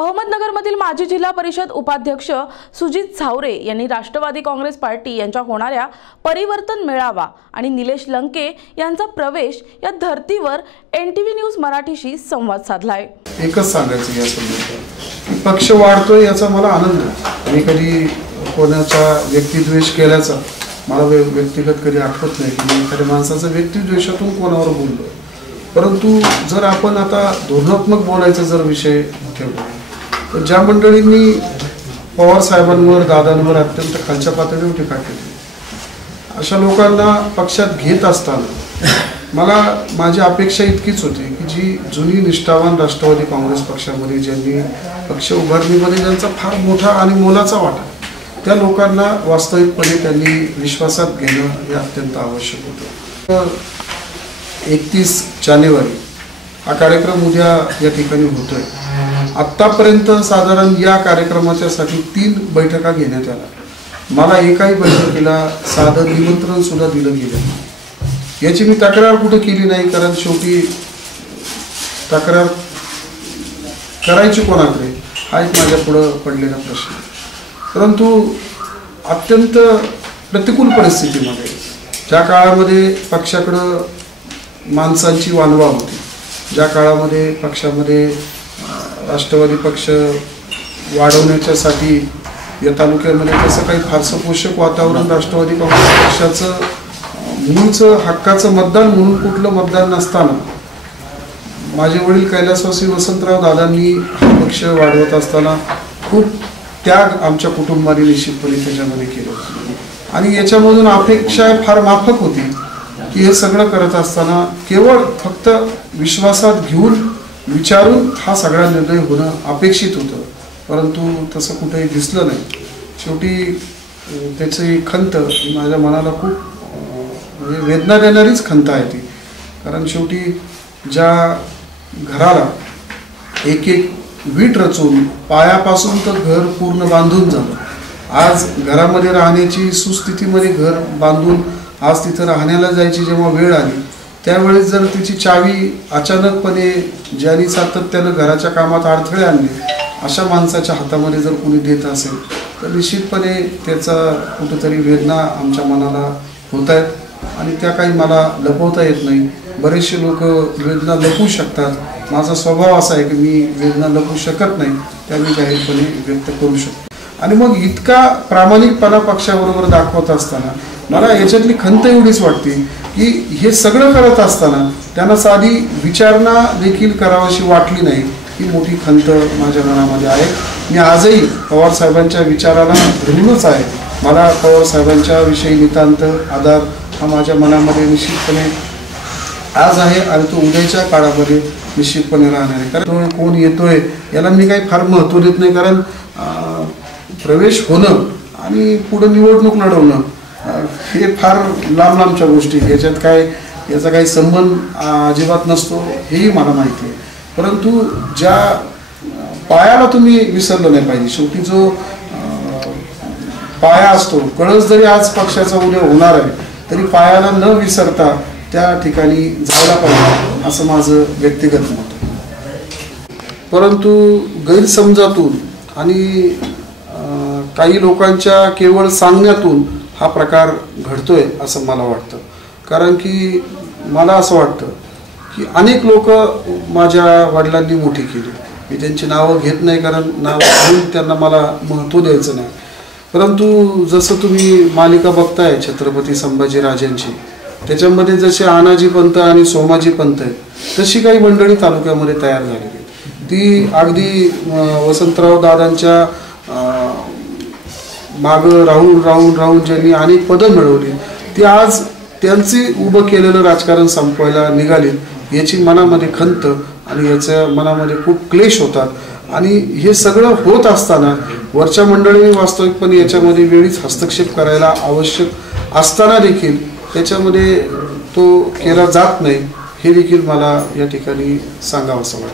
अहमदनगरमधील माजी जिल्हा परिषद उपाध्यक्ष सुजित झावरे यांनी राष्ट्रवादी काँग्रेस पार्टी यांच्या होणाऱ्या परिवर्तन मेळावा आणि निलेश लंके यांचा प्रवेश या धर्तीवर NTV न्यूज मराठीशी संवाद साधलाय। एकच सांगायचं या संदर्भात पक्ष वाढतोय याचा मला आनंद आहे। मी कधी कोणाचा व्यक्तिद्वेष केल्याचा मला व्यक्तिगत कधी आठवत नाही की मी एखाद्या माणसाचा व्यक्तिद्वेषातून कोणावर बोललो। परंतु जर आपण आता धोरणात्मक बोलायचा जर विषय ठेवला तर ज्या मंडळींनी पवार साहेबांवर दादांवर अत्यंत खालच्या पातळीवर टीका केली अशा लोकांना पक्षात घेत असताना मला माझी अपेक्षा इतकीच होती की जी जुनी निष्ठावान राष्ट्रवादी काँग्रेस पक्षामध्ये ज्यांनी पक्ष उभारणीमध्ये ज्यांचा फार मोठा आणि मोलाचा वाटा त्या लोकांना वास्तविकपणे त्यांनी विश्वासात घेणं हे अत्यंत आवश्यक होतं। 31 जानेवारी हा कार्यक्रम उद्या या ठिकाणी होतोय। आत्तापर्यंत साधारण या कार्यक्रमाच्यासाठी 3 बैठका घेण्यात आल्या। मला एकाही बैठकीला साधं निमंत्रण सुद्धा दिलं गेलं नाही। याची मी तक्रार कुठे केली नाही कारण शेवटी तक्रार करायची कोणाकडे हा एक माझ्या पुढे पडलेला प्रश्न। परंतु अत्यंत प्रतिकूल परिस्थितीमध्ये ज्या काळामध्ये पक्षाकडे माणसांची वानवा होती, ज्या काळामध्ये पक्षामध्ये राष्ट्रवादी पक्ष वाढवण्याच्यासाठी या तालुक्यामध्ये तसं काही फारसं पोषक वातावरण राष्ट्रवादी काँग्रेस पक्षाचं मूळचं हक्काचं मतदान म्हणून कुठलं मतदान नसताना माझे वडील कैलासवासी वसंतराव दादांनी हा पक्ष वाढवत असताना खूप त्याग आमच्या कुटुंबाने निश्चितपणे त्याच्यामध्ये केलं आणि याच्यामधून अपेक्षा फार माफक होती की हे सगळं करत असताना केवळ फक्त विश्वासात घेऊन विचारून हा सगळा निर्णय होणं अपेक्षित होतं। परंतु तसं कुठेही दिसलं नाही। शेवटी त्याची खंत माझ्या मनाला खूप म्हणजे वेदना देणारीच खंत आहे ती, कारण शेवटी ज्या घराला एक एक वीट रचून पायापासून तर घर पूर्ण बांधून झालं, आज घरामध्ये राहण्याची सुस्थितीमध्ये घर बांधून आज तिथं राहण्याला जायची जेव्हा वेळ आली त्यावेळेस जर तिची चावी अचानकपणे ज्यांनी सातत्यानं घराच्या कामात अडथळे आणले अशा माणसाच्या हातामध्ये जर कोणी देत असेल तर निश्चितपणे त्याचा कुठेतरी वेदना आमच्या मनाला होत आहेत आणि त्या काही मला लपवता येत नाही। बरेचसे लोक वेदना लपवू शकतात, माझा स्वभाव असा आहे की मी वेदना लपवू शकत नाही, त्या मी जाहीरपणे व्यक्त करू शकतो। आणि मग इतका प्रामाणिकपणा पक्षाबरोबर दाखवत असताना मला याच्यातली खंत एवढीच वाटते की हे सगळं करत असताना त्यांना साधी विचारणा देखील करावीशी वाटली नाही, ही मोठी खंत माझ्या मनामध्ये आहे। मी आजही पवार साहेबांच्या विचाराला ऋणच आहे। मला पवार साहेबांच्या विषयी नितांत आदर हा माझ्या मनामध्ये निश्चितपणे आज आहे आणि तो उद्याच्या काळामध्ये निश्चितपणे राहणार आहे। कारण कोण येतोय याला मी काही फार महत्त्व देत नाही, कारण प्रवेश होणं आणि पुढे निवडणूक लढवणं हे फार लांब लांबच्या गोष्टी, याचा काही संबंध अजिबात नसतो हेही मला माहिती आहे। परंतु ज्या पायाला तुम्ही विसरलं नाही पाहिजे। शेवटी जो पाया असतो, कळस जरी आज पक्षाचा उद्या होणार आहे तरी पायाला न विसरता त्या ठिकाणी जायला पाहिजे असं माझं व्यक्तिगत मत आहे। परंतु गैरसमजातून आणि काही लोकांच्या केवळ सांगण्यातून हा प्रकार घडतोय असं मला वाटतं। कारण की मला असं वाटतं की अनेक लोक माझ्या वडिलांनी मोठी केली, मी त्यांची नावं घेत नाही कारण नावं घेऊन त्यांना मला महत्त्व द्यायचं नाही। परंतु जसं तुम्ही मालिका बघताय छत्रपती संभाजीराजांची, त्याच्यामध्ये जसे आनाजी पंत आणि सोमाजी पंत आहेत तशी काही मंडळी तालुक्यामध्ये तयार झालेली आहेत। ती अगदी वसंतराव दादांच्या मागं राहून ज्यांनी अनेक पदं मिळवली ती आज त्यांचे उभं केलेलं राजकारण संपवायला निघालीत याची मनामध्ये खंत आणि याच्या मनामध्ये खूप क्लेश होतात। आणि हे सगळं होत असताना वरच्या मंडळींनी वास्तविकपणे याच्यामध्ये वेळीच हस्तक्षेप करायला आवश्यक असताना देखील त्याच्यामध्ये तो केला जात नाही हे देखील मला या ठिकाणी सांगावंसं वाटतं।